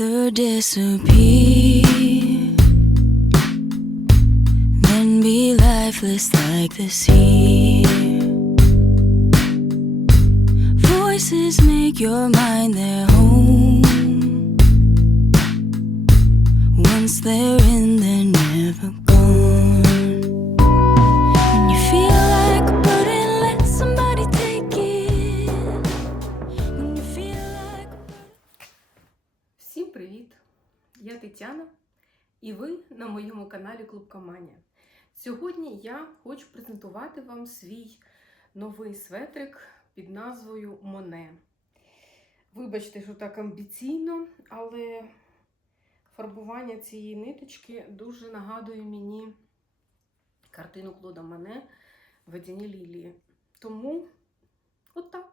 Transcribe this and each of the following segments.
either disappear, then be lifeless like the sea. Voices make your mind their home. Once they're in, they're і ви на моєму каналі Клуб Каманія. Сьогодні я хочу презентувати вам свій новий светрик під назвою Моне. Вибачте, що так амбіційно, але фарбування цієї ниточки дуже нагадує мені картину Клода Моне Водяні лілії. Тому отак.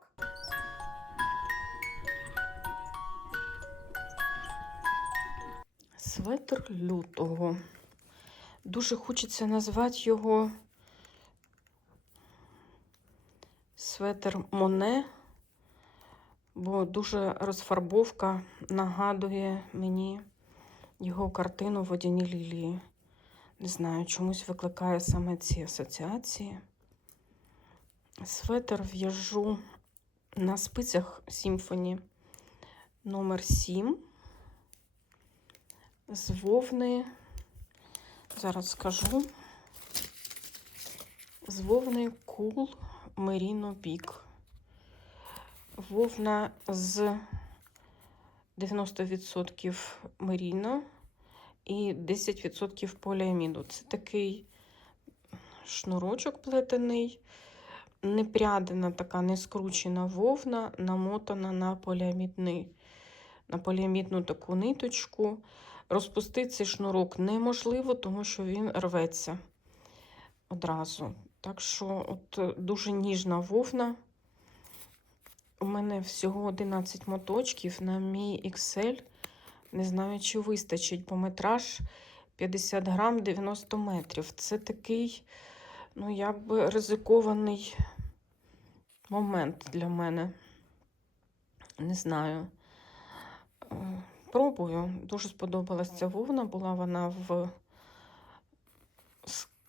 Светр лютого. Дуже хочеться назвати його светр Моне, бо дуже розфарбовка нагадує мені його картину Водяні лілії. Не знаю, чомусь викликає саме ці асоціації. Светр в'яжу на спицях Сімфоні номер 7 з вовни, зараз скажу, з вовни Cool Merino Peak. Вовна з 90% меріно і 10% поліаміду. Це такий шнурочок плетений, непрядена така не скручена вовна, намотана на поліамідний, на поліамідну таку ниточку. Розпустити цей шнурок неможливо, тому що він рветься одразу. Так що, от е, дуже ніжна вовна. У мене всього 11 моточків на мій XL. Не знаю, чи вистачить, бо метраж 50 грам 90 метрів. Це такий, ну, якби ризикований момент для мене. Не знаю. Пробую. Дуже сподобалась ця вовна. Була вона в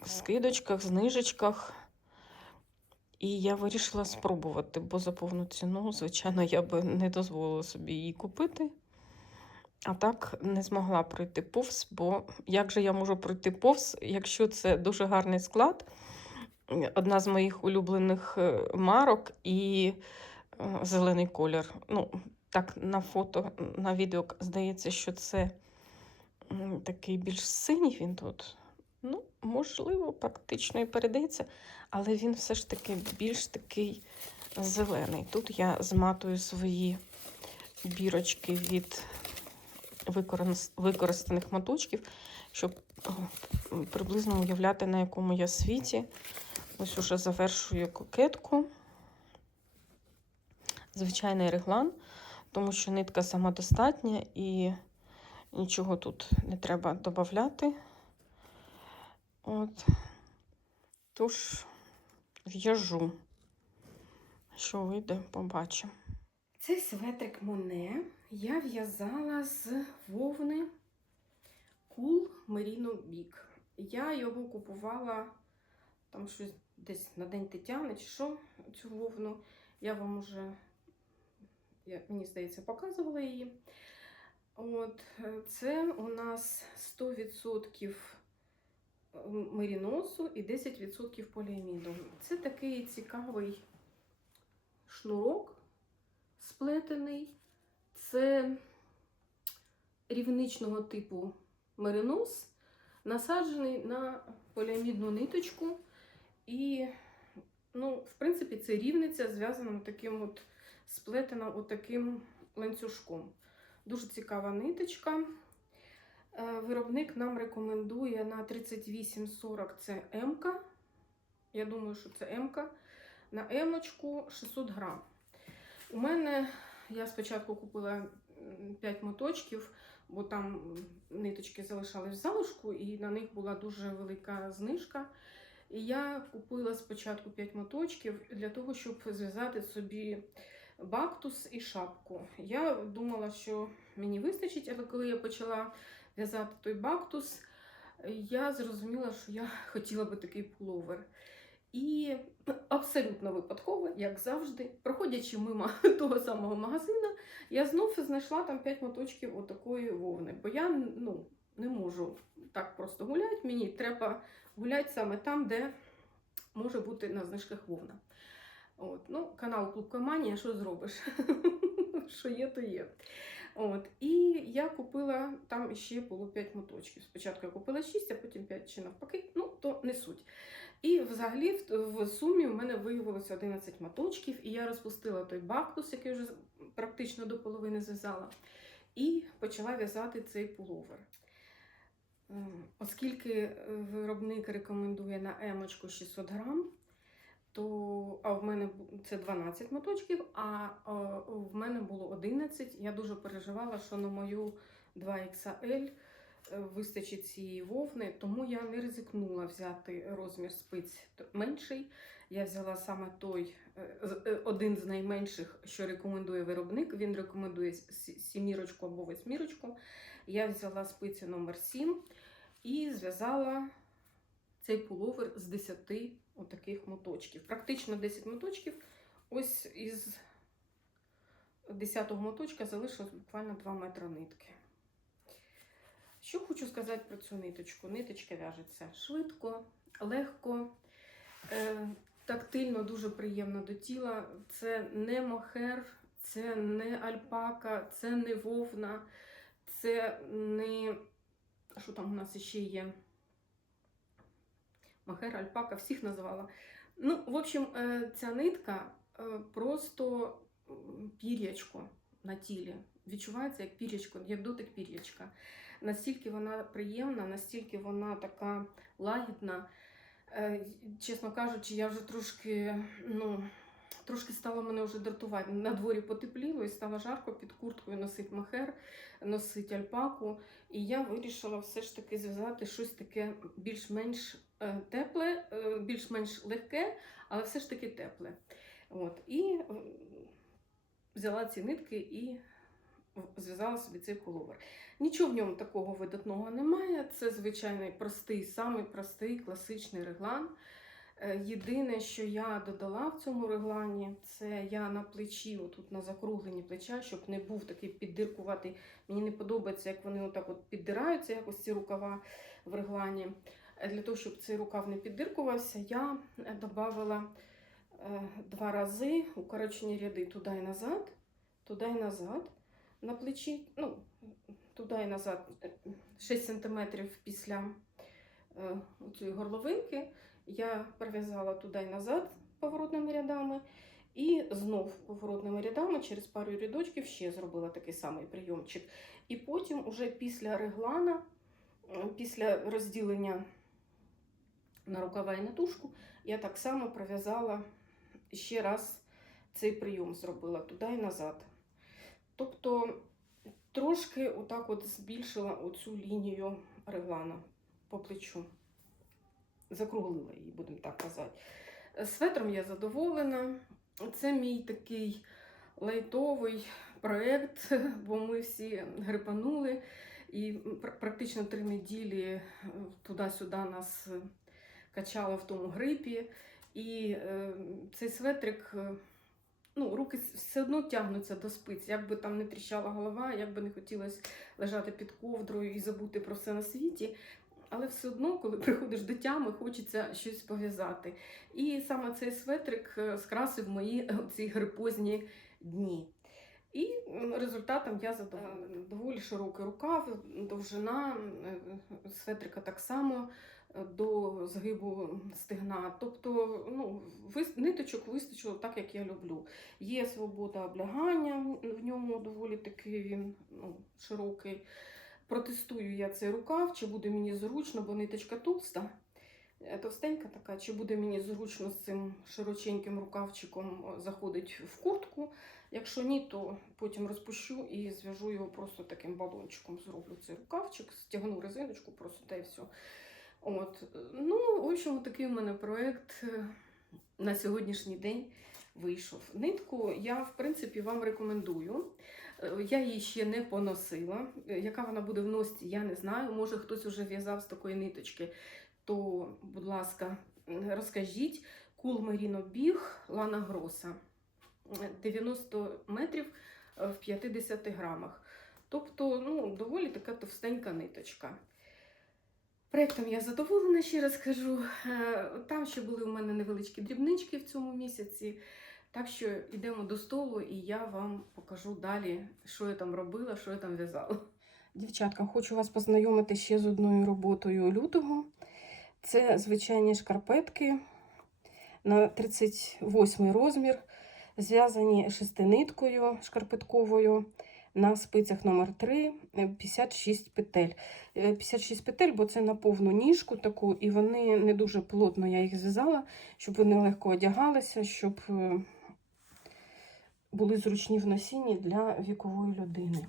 скидочках, знижечках. І я вирішила спробувати, бо за повну ціну, звичайно, я би не дозволила собі її купити. А так не змогла пройти повз, бо як же я можу пройти повз, якщо це дуже гарний склад, одна з моїх улюблених е, марок і е, зелений колір. Ну, так, на фото, на відео здається, що це такий більш синій він тут. Ну, можливо, практично і передається, але він все ж таки більш такий зелений. Тут я зматую свої бірочки від використаних моточків, щоб приблизно уявляти, на якому я світі. Ось уже завершую кокетку. Звичайний реглан, тому що нитка самодостатня і нічого тут не треба додати. От. Тож, в'яжу. Що вийде, побачимо. Цей светрик Моне я в'язала з вовни Cool Merino Big. Я його купувала там щось десь на День Тетяни чи що, цю вовну. Я вам уже, я, мені здається, показувала її. От, е, це у нас 100% меріносу і 10% поліаміду. Це такий цікавий шнурок сплетений. Це рівничного типу меринос, насаджений на поліамідну ниточку. І, ну, в принципі, це рівниця зв'язана таким от сплетена отаким ланцюжком. Дуже цікава ниточка. Е, Виробник нам рекомендує на 38,40 це М-ка. Я думаю, що це М-ка. На М 600 грам. У мене я спочатку купила 5 моточків, бо там ниточки залишались в залишку, і на них була дуже велика знижка. І я купила спочатку 5 моточків для того, щоб зв'язати собі бактус і шапку. Я думала, що мені вистачить, але коли я почала в'язати той бактус, я зрозуміла, що я хотіла би такий пуловер. І абсолютно випадково, як завжди, проходячи мимо того самого магазину, я знов знайшла там 5 моточків отакої вовни. Бо я ну, не можу так просто гуляти. Мені треба гуляти саме там, де може бути на знижках вовна. От, ну, канал Клуб Каманія, що зробиш? що є, то є. От, і я купила там ще було 5 моточків. Спочатку я купила 6, а потім 5 чи навпаки, ну то не суть. І взагалі в, сумі в мене виявилося 11 моточків, і я розпустила той бактус, який вже практично до половини зв'язала, і почала в'язати цей пуловер. Оскільки е, виробник рекомендує на емочку 600 грам, то а в мене це 12 моточків, а в мене було 11. Я дуже переживала, що на мою 2XL е, вистачить цієї вовни, тому я не ризикнула взяти розмір спиць менший. Я взяла саме той е, е, один з найменших, що рекомендує виробник. Він рекомендує сімірочку або восьмірочку. Я взяла спиці номер 7 і зв'язала цей пуловер з 10 отаких моточків. Практично 10 моточків. Ось із 10 моточка залишилось буквально 2 метри нитки. Що хочу сказати про цю ниточку? Ниточка в'яжеться швидко, легко, е, тактильно дуже приємно до тіла. Це не мохер, це не альпака, це не вовна, це не. Що там у нас ще є? Махер, альпака, всіх назвала. Ну, в общем, е, ця нитка е, просто пір'ячко на тілі. Відчувається як пір'ячко, як дотик пір'ячка. Настільки вона приємна, настільки вона така лагідна. Е, Чесно кажучи, я вже трошки, ну, трошки стало мене вже дратувати. На дворі потепліло і стало жарко під курткою носить махер, носить альпаку. І я вирішила все ж таки зв'язати щось таке більш-менш е, тепле, е, більш-менш легке, але все ж таки тепле. От. І е, взяла ці нитки і зв'язала собі цей пуловер. Нічого в ньому такого видатного немає. Це звичайний простий, самий простий класичний реглан. Е, Єдине, що я додала в цьому реглані, це я на плечі, отут на закругленні плеча, щоб не був такий піддиркуватий. Мені не подобається, як вони отак от піддираються, якось ці рукава в реглані. Е, Для того, щоб цей рукав не піддиркувався, я додала два рази укорочені ряди туди і назад, туди і назад на плечі, ну, туди і назад, е, 6 см після е, цієї горловинки. Я прив'язала туди і назад поворотними рядами. І знов поворотними рядами через пару рядочків ще зробила такий самий прийомчик. І потім, уже після реглана, після розділення на рукава і на тушку, я так само пров'язала ще раз цей прийом зробила туди і назад. Тобто трошки отак от збільшила оцю лінію реглана по плечу. Закруглила її, будемо так казати. Светром я задоволена. Це мій такий лайтовий проєкт, бо ми всі грипанули. І практично три неділі е, туди-сюди нас е, качало в тому грипі. І е, цей светрик, е, ну, руки все одно тягнуться до спиць. Як би там не тріщала голова, як би не хотілося лежати під ковдрою і забути про все на світі. Але все одно, коли приходиш до тями, хочеться щось пов'язати. І саме цей светрик е, скрасив мої е, ці грипозні дні. І результатом я задоволена. Доволі широкий рукав, довжина е, светрика так само до згибу стегна. Тобто ну, ниточок вистачило так, як я люблю. Є свобода облягання в- в ньому, доволі такий він ну, широкий. Протестую я цей рукав, чи буде мені зручно, бо ниточка товста, е, товстенька така, чи буде мені зручно з цим широченьким рукавчиком о, заходить в куртку. Якщо ні, то потім розпущу і зв'яжу його просто таким балончиком. Зроблю цей рукавчик, стягну резиночку, просто та й все. От. Ну, в общем, такий у мене проєкт е, на сьогоднішній день вийшов. Нитку я, в принципі, вам рекомендую. Е, Я її ще не поносила. Е, Яка вона буде в носці, я не знаю. Може, хтось уже в'язав з такої ниточки, то, будь ласка, розкажіть. Кул Меріно Біг Лана Гроса. Е, 90 метрів е, в 50 грамах. Тобто, ну, доволі така товстенька ниточка. Проєктом я задоволена, ще раз кажу. Е, Там ще були у мене невеличкі дрібнички в цьому місяці. Так що йдемо до столу, і я вам покажу далі, що я там робила, що я там в'язала. Дівчатка, хочу вас познайомити ще з одною роботою лютого. Це звичайні шкарпетки на 38 розмір, зв'язані шестиниткою шкарпетковою на спицях номер 3 е, 56 петель. Е, 56 петель, бо це на повну ніжку таку, і вони не дуже плотно я їх зв'язала, щоб вони легко одягалися, щоб е, були зручні в носінні для вікової людини.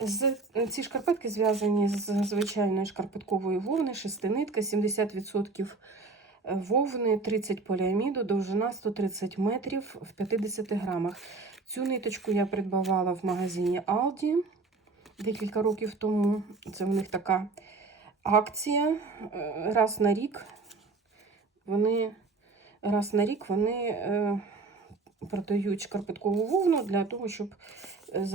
З, ці шкарпетки зв'язані з звичайної шкарпеткової вовни, шестинитка, 70% вовни, 30 поліаміду, довжина 130 метрів в 50 грамах. Цю ниточку я придбавала в магазині Aldi декілька років тому. Це в них така акція. е, Раз на рік вони раз на рік вони е, продають шкарпеткову вовну для того, щоб е,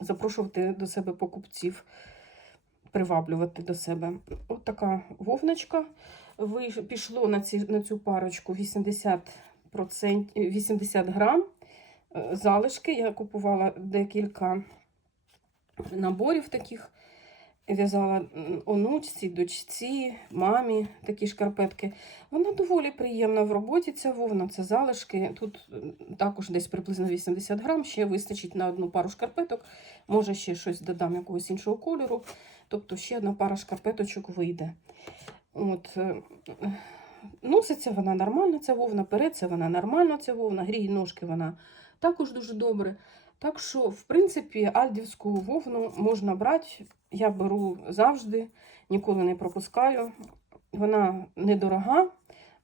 запрошувати до себе покупців, приваблювати до себе. От така вовночка. Пішло на, ці, на цю парочку 80%, 80 грам е, залишки. Я купувала декілька наборів таких. В'язала онучці, дочці, мамі такі шкарпетки. Вона доволі приємна в роботі. Ця вовна, це залишки. Тут також десь приблизно 80 грам, ще вистачить на одну пару шкарпеток. Може, ще щось додам якогось іншого кольору. Тобто ще одна пара шкарпеточок вийде. От, е, носиться вона нормально, ця вовна, переться вона нормально, ця вовна, гріє ножки вона також дуже добре. Так що, в принципі, альдівську вовну можна брати. Я беру завжди, ніколи не пропускаю. Вона недорога,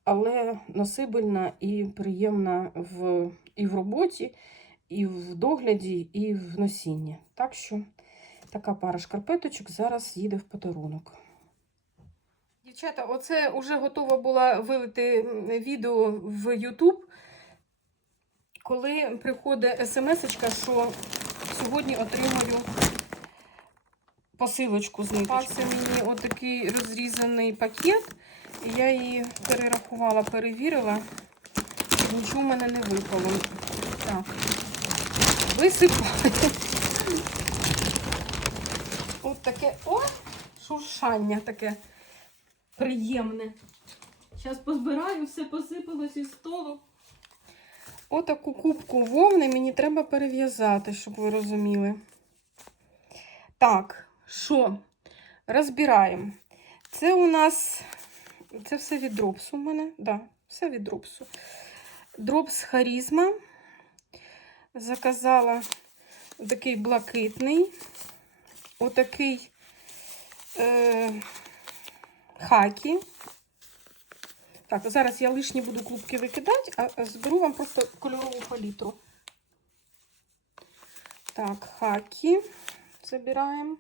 але носибельна і приємна в, і в роботі, і в догляді, і в носінні. Так що така пара шкарпеточок зараз їде в подарунок. Дівчата, оце вже готова була вилити відео в YouTube коли приходить смс-очка, що сьогодні отримаю посилочку з ниточки. мені отакий розрізаний пакет. І я її перерахувала, перевірила. Нічого в мене не випало. Так, висипаю. От таке о, шуршання таке приємне. Зараз позбираю, все посипалось із столу. Отаку кубку вовни мені треба перев'язати, щоб ви розуміли. Так, що? Розбираємо. Це у нас. Це все від дропсу у мене. Да, все від дропсу. Дропс Харізма. Заказала такий блакитний. Отакий е, хакі. Так, зараз я лишні буду клубки викидати, а зберу вам просто кольорову палітру. Так, хакі забираємо.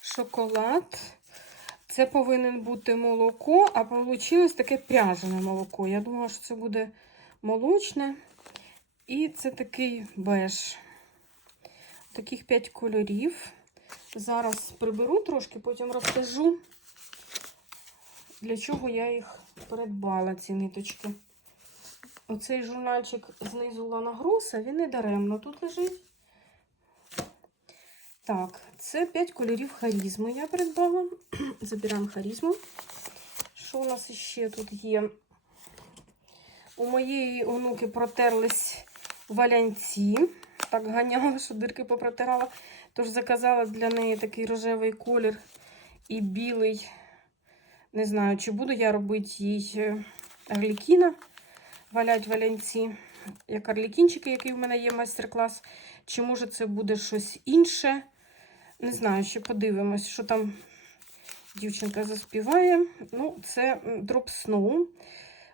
Шоколад. Це повинен бути молоко, а вийшло таке пряжене молоко. Я думала, що це буде молочне. І це такий беж. Таких 5 кольорів. Зараз приберу трошки, потім розкажу для чого я їх придбала, ці ниточки. Оцей журнальчик знизу Лана Гроса, він не даремно тут лежить. Так, це 5 кольорів харізми я придбала. Забираємо харізму. Що у нас ще тут є? У моєї онуки протерлись валянці. Так ганяла, що дирки попротирала. Тож заказала для неї такий рожевий колір і білий. Не знаю, чи буду я робити їй е, глікіна, валять валянці, як арлікінчики, який в мене є майстер-клас. Чи може це буде щось інше? Не знаю, ще подивимось, що там дівчинка заспіває. Ну, це Drop Snow.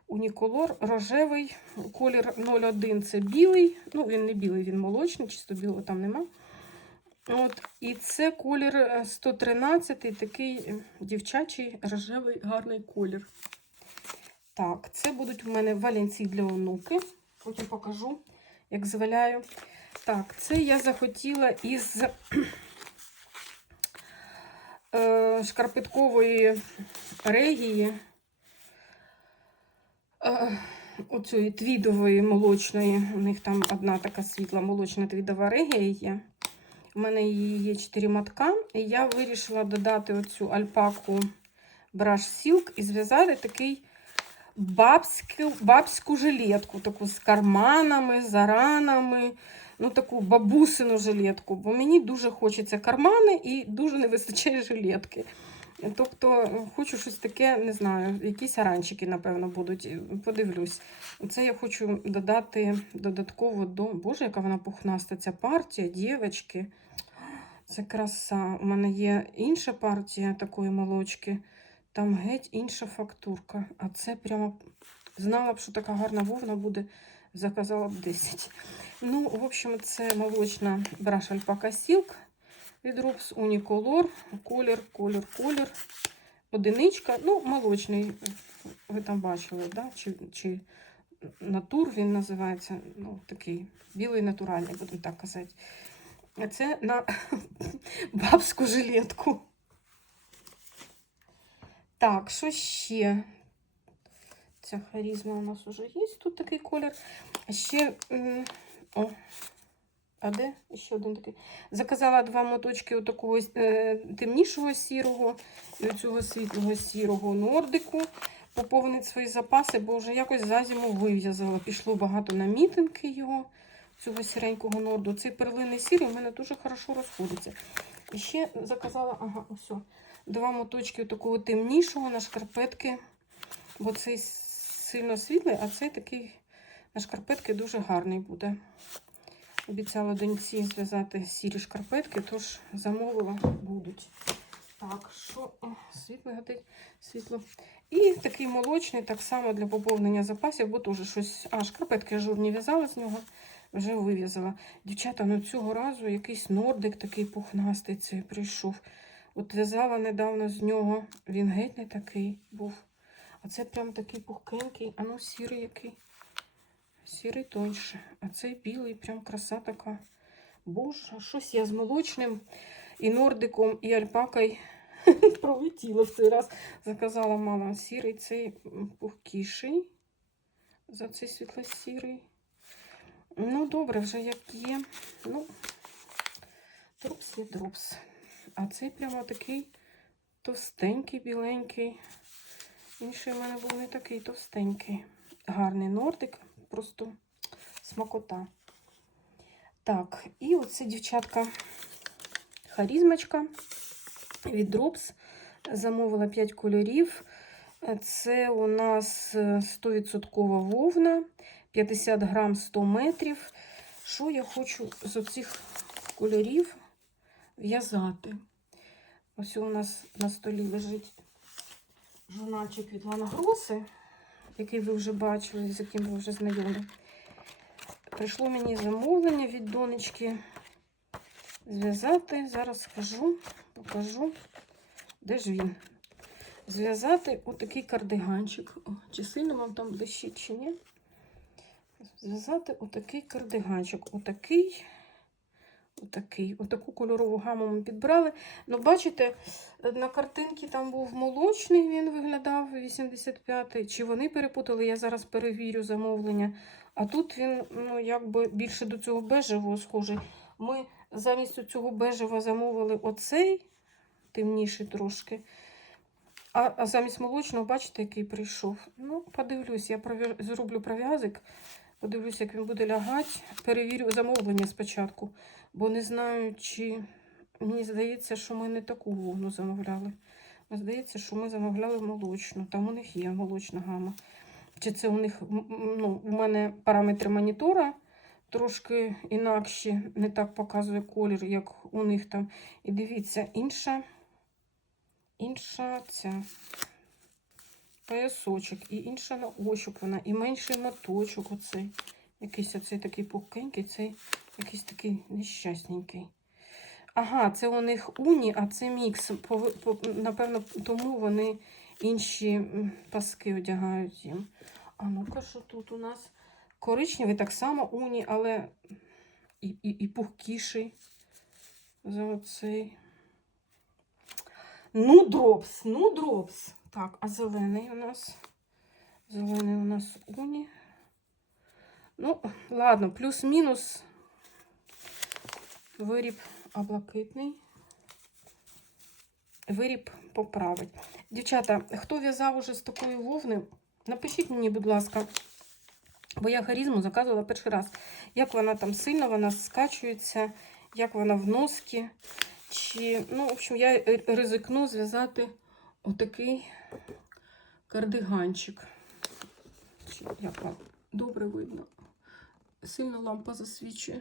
Уніколор рожевий, колір 01 це білий. Ну, він не білий, він молочний, чисто білого там нема. От, і це колір е, 113, такий е, дівчачий рожевий гарний колір. Так, це будуть у мене валянці для онуки. Потім покажу, як зваляю. Так, це я захотіла із е, шкарпеткової регії. Е, оцієї твідової молочної. У них там одна така світла молочна твідова регія є. У мене її є 4 матка, і я вирішила додати оцю альпаку Brush Silk і зв'язати такий бабську, бабську жилетку, таку з карманами, заранами, ну таку бабусину жилетку, бо мені дуже хочеться кармани і дуже не вистачає жилетки. Тобто хочу щось таке, не знаю, якісь аранчики, напевно, будуть. Подивлюсь. Це я хочу додати додатково до. Боже, яка вона пухнаста, ця партія, дівчатки. Це краса. У мене є інша партія такої молочки. Там геть інша фактурка. А це прямо знала б, що така гарна вовна буде, заказала б 10. Ну, в общем, це молочна браш Альпака Сілк від Рубс Unicolor. Колір, колір, колір. Одиничка. Ну, молочний. Ви там бачили, да? чи, чи натур він називається. Ну, такий білий натуральний, будемо так казати. А це на бабську жилетку. Так, що ще? Ця харізма у нас вже є. Тут такий колір. Ще. О, а де? Ще один такий. Заказала два моточки у такого е, темнішого сірого і оцього світлого сірого нордику. Поповнить свої запаси, бо вже якось за зиму вив'язала. Пішло багато на мітинги його, цього сіренького норду. Цей перлиний сірий у мене дуже хорошо розходиться. І ще заказала, ага, ось. Два моточки такого темнішого на шкарпетки. Бо цей сильно світлий, а цей такий на шкарпетки дуже гарний буде. Обіцяла доньці зв'язати сірі шкарпетки, тож замовила будуть. Так, що світло горить, світло. І такий молочний, так само для поповнення запасів, бо теж щось. А, шкарпетки ажурні в'язала з нього, вже вив'язала. Дівчата, ну цього разу якийсь нордик такий пухнастий цей прийшов. От в'язала недавно з нього. Він геть не такий був. А це прям такий пухкенький, а ну сірий який. Сірий тоньше. А цей білий, прям краса така. Боже, щось я з молочним і нордиком, і альпакою пролетіла в цей раз. Заказала мама сірий, цей пухкіший. За цей світло-сірий. Ну, добре, вже як є. Ну, дропс є дропс. А цей прямо такий товстенький, біленький. Інший в мене був не такий товстенький. Гарний нордик, просто смакота. Так, і оце дівчатка харізмочка від Drops. Замовила 5 кольорів. Це у нас 100% вовна, 50 грам 100 метрів. Що я хочу з оцих кольорів в'язати? Ось у нас на столі лежить журнальчик від Лана Гроси, який ви вже бачили, з яким ви вже знайомі. Прийшло мені замовлення від донечки зв'язати. Зараз скажу, покажу, де ж він. Зв'язати отакий кардиганчик. О, чи сильно вам там блищить, чи ні? Зв'язати отакий кардиганчик. Отакий, отакий. Отаку кольорову гаму ми підбрали. Ну, бачите, на картинці там був молочний, він виглядав 85-й. Чи вони перепутали, я зараз перевірю замовлення. А тут він, ну, якби більше до цього бежевого схожий. Ми замість цього бежевого замовили оцей, темніший трошки. А, а замість молочного, бачите, який прийшов. Ну, подивлюсь, я пров'я... зроблю пров'язик, подивлюсь, як він буде лягати. Перевірю замовлення спочатку, бо не знаю, чи мені здається, що ми не таку вовну замовляли. Мені здається, що ми замовляли молочну. Там у них є молочна гама. Чи це у них, ну, у мене параметри монітора трошки інакші, не так показує колір, як у них там. І дивіться, інша, інша ця поясочок, і інша на ощуп вона, і менший моточок оцей. Якийсь оцей такий пухкенький, цей якийсь такий нещасненький. Ага, це у них уні, а це мікс. Напевно, тому вони інші паски одягають їм. А ну-ка, що тут у нас? Коричневий так само уні, але і, і, і пухкіший за оцей. Ну, дропс, ну, дропс. Так, а зелений у нас. Зелений у нас уні. Ну, ладно, плюс-мінус виріб облакитний. Виріб поправить. Дівчата, хто в'язав уже з такої вовни, напишіть мені, будь ласка, бо я харізму заказувала перший раз. Як вона там сильно вона скачується, як вона в носки. Чи, ну, в общем, я ризикну зв'язати отакий кардиганчик. Чи як вам добре видно? Сильно лампа засвічує.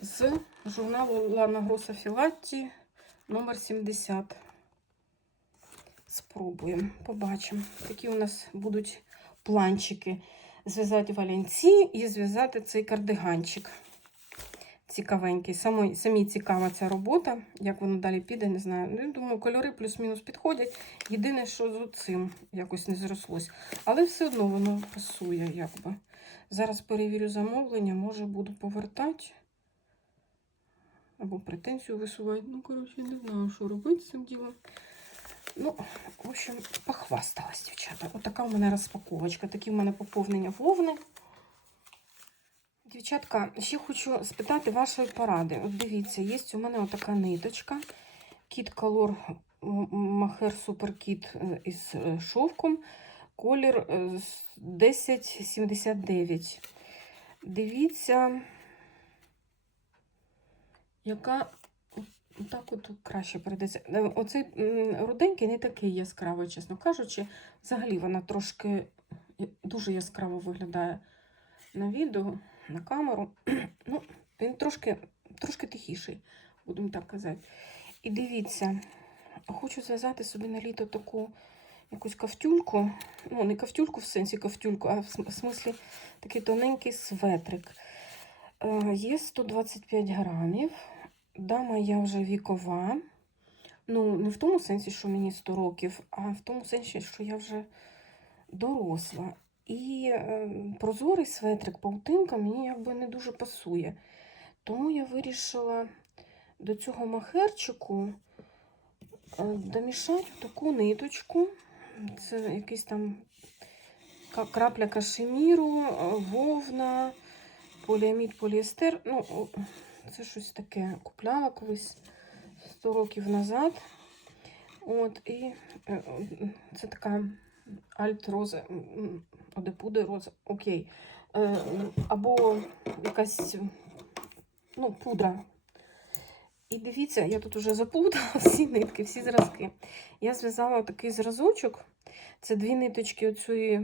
З журналу Лана Гроса Філатті номер 70. Спробуємо, побачимо. Такі у нас будуть планчики. Зв'язати валянці і зв'язати цей кардиганчик. Цікавенький. Самой, самій цікава ця робота. Як воно далі піде, не знаю. Ну, думаю, кольори плюс-мінус підходять. Єдине, що з цим якось не зрослось. Але все одно воно пасує, якби. Зараз перевірю замовлення, може буду повертати. Або претензію висувати. Ну, коротше, не знаю, що робити з цим ділом. Ну, в общем, похвасталась, дівчата. Отака у мене розпаковочка. Такі в мене поповнення вовни. Дівчатка, ще хочу спитати вашої поради. От дивіться, є у мене отака ниточка. Кіт Color Махер Супер Кіт із е, шовком. Колір е, 1079. Дивіться, яка так от краще передається. Е, Оцей руденький не такий яскравий, чесно кажучи. Взагалі вона трошки дуже яскраво виглядає на відео, на камеру. Ну, він трошки, трошки тихіший, будемо так казати. І дивіться, хочу зв'язати собі на літо таку якусь кафтюльку. Ну, не кафтюльку в сенсі кафтюльку, а в смислі такий тоненький светрик. Е, Є 125 грамів. Дама я вже вікова. Ну, не в тому сенсі, що мені 100 років, а в тому сенсі, що я вже доросла. І е, прозорий светрик, паутинка мені якби не дуже пасує. Тому я вирішила до цього махерчику е, домішати таку ниточку. Це якийсь там крапля кашеміру, вовна, поліамід, поліестер. Ну, це щось таке купляла колись 100 років назад. От, і е, це така альт роза, одепуде роза, окей. Е, Або якась ну, пудра. І дивіться, я тут вже заплутала всі нитки, всі зразки. Я зв'язала такий зразочок. Це дві ниточки оцієї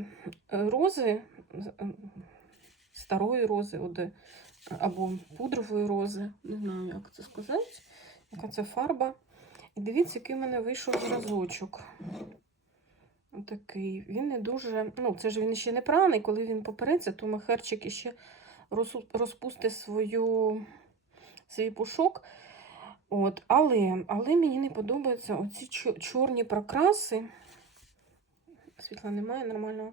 е, рози, е, старої рози, або пудрової рози. Не знаю, як це сказати. Яка це фарба. І дивіться, який в мене вийшов зразочок. Отакий. Він не дуже. Ну, це ж він ще не праний, коли він попереться, то махерчик іще роз- розпустить свою, свій пушок. От, але, але мені не подобаються оці чорні прокраси. Світла немає нормального.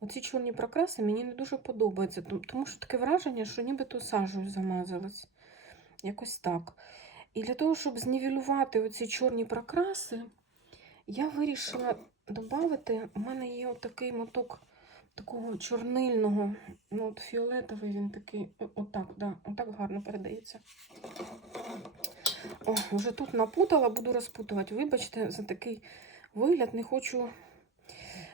Оці чорні прокраси мені не дуже подобаються, тому- що таке враження, що нібито сажею замазалась. Якось так. І для того, щоб знівелювати оці чорні прокраси, я вирішила додати, у мене є отакий моток такого чорнильного, ну от фіолетовий він такий, отак, да, отак гарно передається. О, вже тут напутала, буду розпутувати. Вибачте, за такий вигляд не хочу.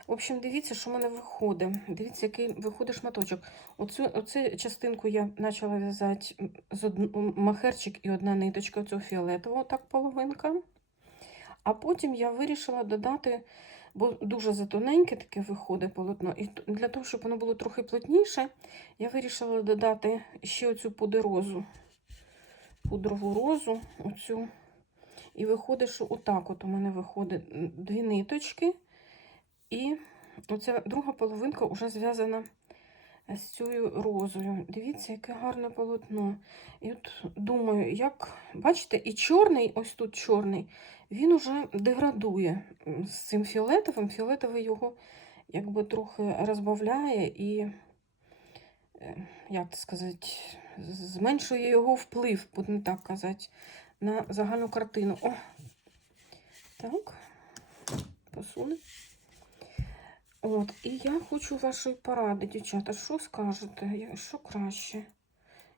В общем, дивіться, що в мене виходить. Дивіться, який виходить шматочок. Оцю, оцю частинку я почала в'язати з од... махерчик і одна ниточка цього фіолетового, так половинка. А потім я вирішила додати, бо дуже затоненьке таке виходить полотно. І для того, щоб воно було трохи плотніше, я вирішила додати ще оцю пудерозу. Пудрову розу, оцю. І виходить, що отак от у мене виходить дві ниточки. І оця друга половинка вже зв'язана з цією розою. Дивіться, яке гарне полотно. І от думаю, як бачите, і чорний, ось тут чорний, він уже деградує з цим фіолетовим. Фіолетовий його якби трохи розбавляє і, як це сказати, зменшує його вплив, будемо так казати, на загальну картину. О, так, посуне. От, і я хочу вашої поради, дівчата. Що скажете? Що краще?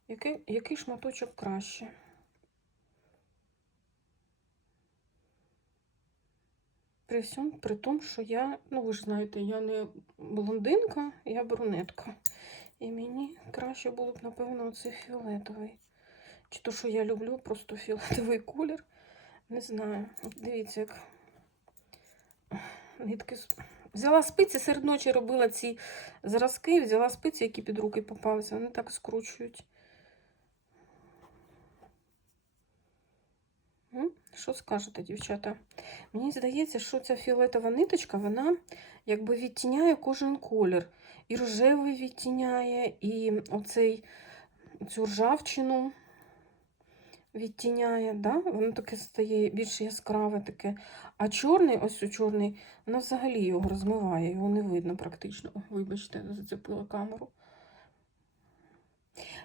Який, який шматочок краще? При всьому, при тому, що я, ну ви ж знаєте, я не блондинка, я брюнетка. І мені краще було б, напевно, оцей фіолетовий. Чи то, що я люблю, просто фіолетовий колір. Не знаю. Дивіться, як нитки. Взяла спиці, серед ночі робила ці зразки, взяла спиці, які під руки попалися, вони так скручують. Що скажете, дівчата? Мені здається, що ця фіолетова ниточка, вона якби відтіняє кожен колір. І рожевий відтіняє, і оцей, цю ржавчину відтіняє, да? воно таке стає більш яскраве таке. А чорний, ось у чорний, воно взагалі його розмиває, його не видно практично. Вибачте, зацепила камеру.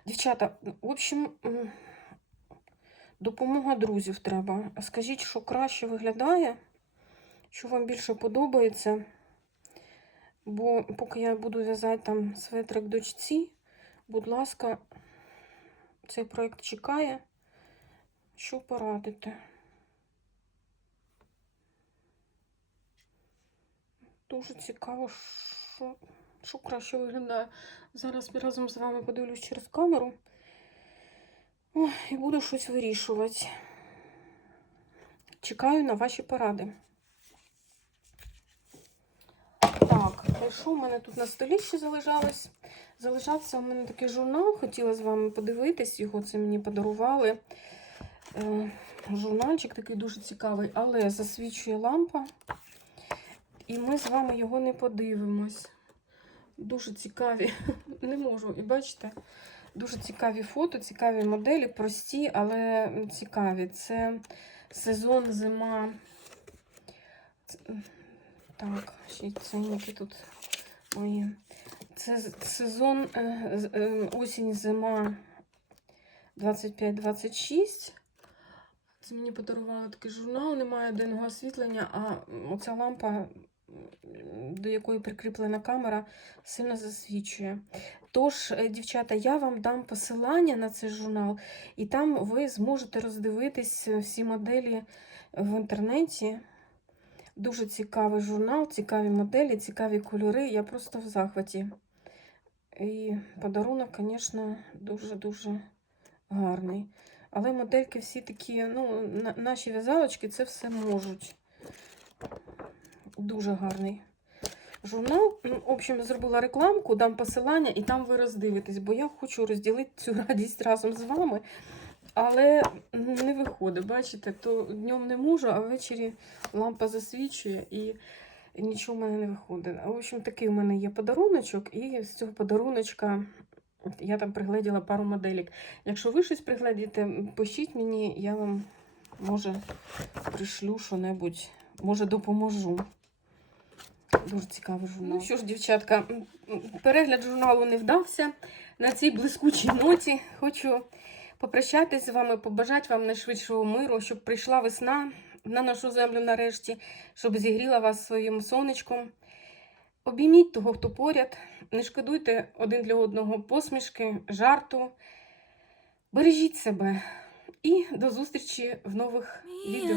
Дівчата, в общем, допомога друзів треба. Скажіть, що краще виглядає, що вам більше подобається. Бо поки я буду в'язати там светрик дочці, будь ласка, цей проєкт чекає. Що порадити? Дуже цікаво, що, що краще виглядає. Зараз разом з вами подивлюсь через камеру. Ой, і буду щось вирішувати. Чекаю на ваші поради. Що в мене тут на столі ще залежалось? Залишався у мене такий журнал, хотіла з вами подивитись, його це мені подарували. Е, журнальчик такий дуже цікавий, але засвічує лампа. І ми з вами його не подивимось. Дуже цікаві. Не можу. І бачите, дуже цікаві фото, цікаві моделі, прості, але цікаві. Це сезон зима. Так, ще й тут мої. Це сезон е, е, осінь, зима 25-26. Це мені подарували такий журнал, немає денного освітлення, а оця лампа, до якої прикріплена камера, сильно засвічує. Тож, е, дівчата, я вам дам посилання на цей журнал, і там ви зможете роздивитись всі моделі в інтернеті. Дуже цікавий журнал, цікаві моделі, цікаві кольори. Я просто в захваті. І подарунок, звісно, дуже-дуже гарний. Але модельки всі такі, ну, на- наші в'язалочки це все можуть. Дуже гарний журнал. Ну, В общем, зробила рекламку, дам посилання, і там ви роздивитесь, бо я хочу розділити цю радість разом з вами. Але не виходить, бачите, то днем не можу, а ввечері лампа засвічує і нічого в мене не виходить. В общем, такий у мене є подаруночок, і з цього подаруночка я там пригледіла пару моделек. Якщо ви щось пригледіте, пишіть мені, я вам може пришлю що-небудь, може допоможу. Дуже цікавий журнал. Ну що ж, дівчатка, перегляд журналу не вдався. На цій блискучій ноті хочу попрощатись з вами, побажати вам найшвидшого миру, щоб прийшла весна на нашу землю нарешті, щоб зігріла вас своїм сонечком. Обійміть того, хто поряд, не шкодуйте один для одного посмішки, жарту. Бережіть себе і до зустрічі в нових відео.